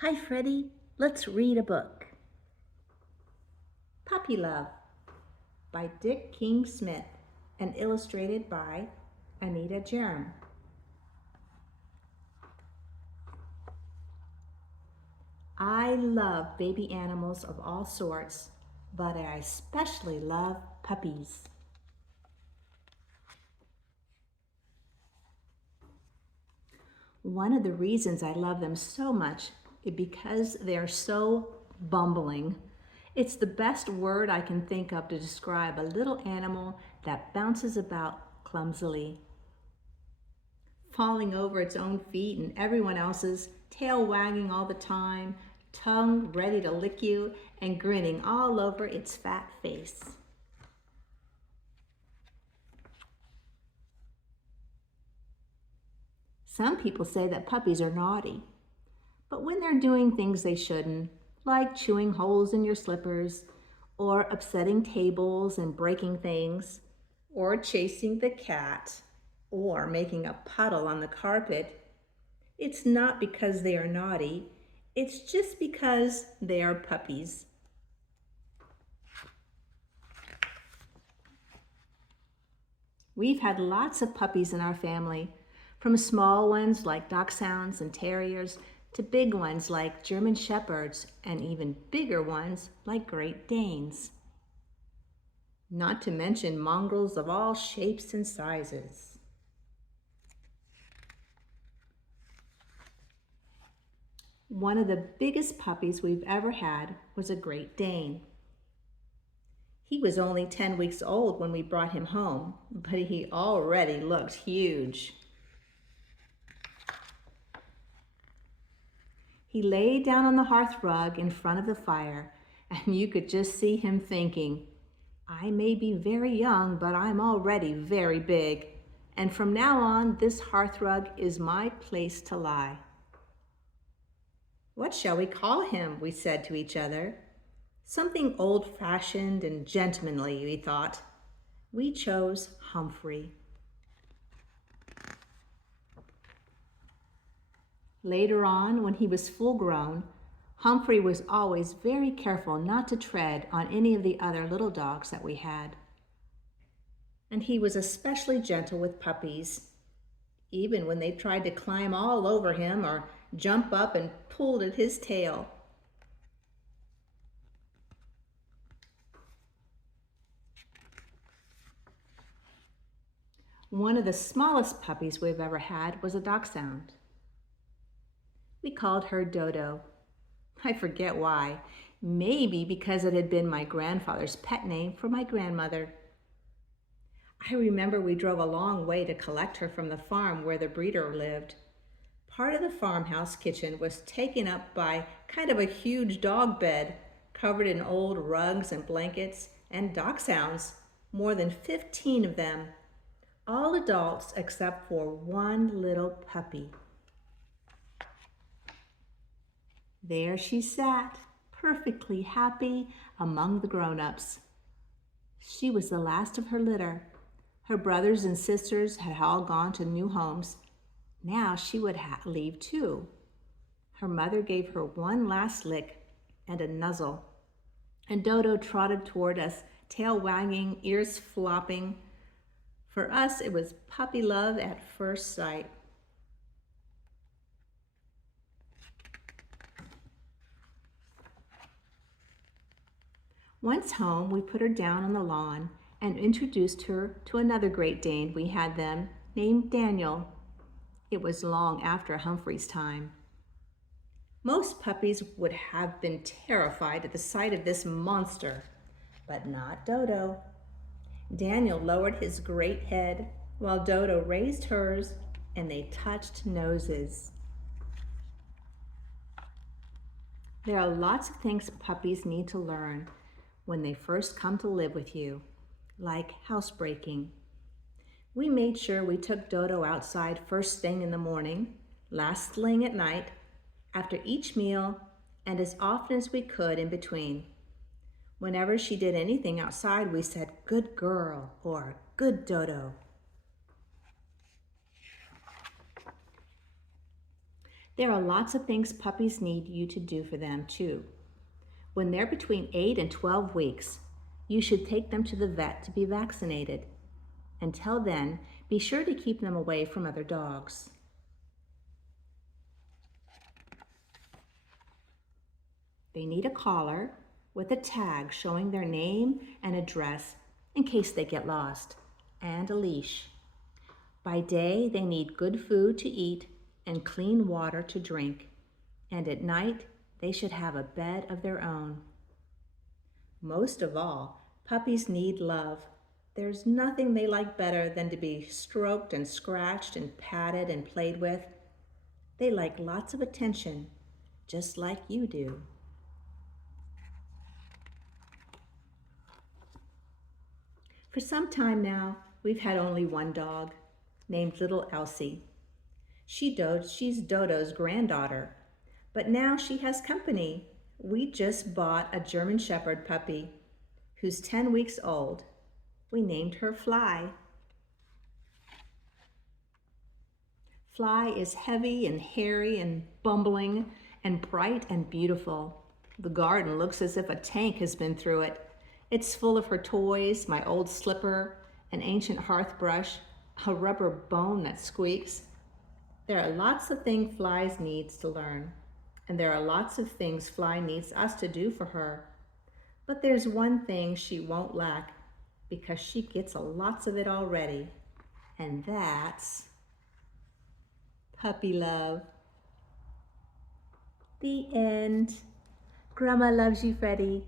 Hi, Freddy. Let's read a book. Puppy Love by Dick King Smith and illustrated by Anita Jeram. I love baby animals of all sorts, but I especially love puppies. One of the reasons I love them so much is because they are so bumbling. It's the best word I can think of to describe a little animal that bounces about clumsily, falling over its own feet and everyone else's, tail wagging all the time, tongue ready to lick you, and grinning all over its fat face. Some people say that puppies are naughty, but when they're doing things they shouldn't, like chewing holes in your slippers, or upsetting tables and breaking things, or chasing the cat, or making a puddle on the carpet, it's not because they are naughty, it's just because they are puppies. We've had lots of puppies in our family, from small ones like dachshunds and terriers to big ones like German shepherds and even bigger ones like Great Danes. Not to mention mongrels of all shapes and sizes. One of the biggest puppies we've ever had was a Great Dane. He was only 10 weeks old when we brought him home, but he already looked huge. He lay down on the hearth rug in front of the fire, and you could just see him thinking, I may be very young, but I'm already very big, and from now on, this hearth rug is my place to lie. What shall we call him? We said to each other. Something old-fashioned and gentlemanly, we thought. We chose Humphrey. Later on, when he was full grown, Humphrey was always very careful not to tread on any of the other little dogs that we had. And he was especially gentle with puppies, even when they tried to climb all over him or jump up and pulled at his tail. One of the smallest puppies we've ever had was a dachshund. We called her Dodo. I forget why. Maybe because it had been my grandfather's pet name for my grandmother. I remember we drove a long way to collect her from the farm where the breeder lived. Part of the farmhouse kitchen was taken up by kind of a huge dog bed covered in old rugs and blankets and dachshunds, more than 15 of them, all adults except for one little puppy. There she sat, perfectly happy among the grown-ups. She was the last of her litter. Her brothers and sisters had all gone to new homes. Now she would leave too. Her mother gave her one last lick and a nuzzle, and Dodo trotted toward us, tail wagging, ears flopping. For us, it was puppy love at first sight. Once home, we put her down on the lawn and introduced her to another Great Dane we had then, named Daniel. It was long after Humphrey's time. Most puppies would have been terrified at the sight of this monster, but not Dodo. Daniel lowered his great head while Dodo raised hers, and they touched noses. There are lots of things puppies need to learn when they first come to live with you, like housebreaking. We made sure we took Dodo outside first thing in the morning, last thing at night, after each meal, and as often as we could in between. Whenever she did anything outside, we said, "Good girl," or "Good Dodo." There are lots of things puppies need you to do for them, too. When they're between 8 and 12 weeks, you should take them to the vet to be vaccinated. Until then, be sure to keep them away from other dogs. They need a collar with a tag showing their name and address in case they get lost, and a leash. By day, they need good food to eat and clean water to drink, and at night, they should have a bed of their own. Most of all, puppies need love. There's nothing they like better than to be stroked and scratched and patted and played with. They like lots of attention, just like you do. For some time now, we've had only one dog, named Little Elsie. She's Dodo's granddaughter, but now she has company. We just bought a German Shepherd puppy who's 10 weeks old. We named her Fly. Fly is heavy and hairy and bumbling and bright and beautiful. The garden looks as if a tank has been through it. It's full of her toys, my old slipper, an ancient hearth brush, a rubber bone that squeaks. There are lots of things Fly needs to learn, and there are lots of things Fly needs us to do for her. But there's one thing she won't lack, because she gets lots of it already, and that's puppy love. The end. Grandma loves you, Freddy.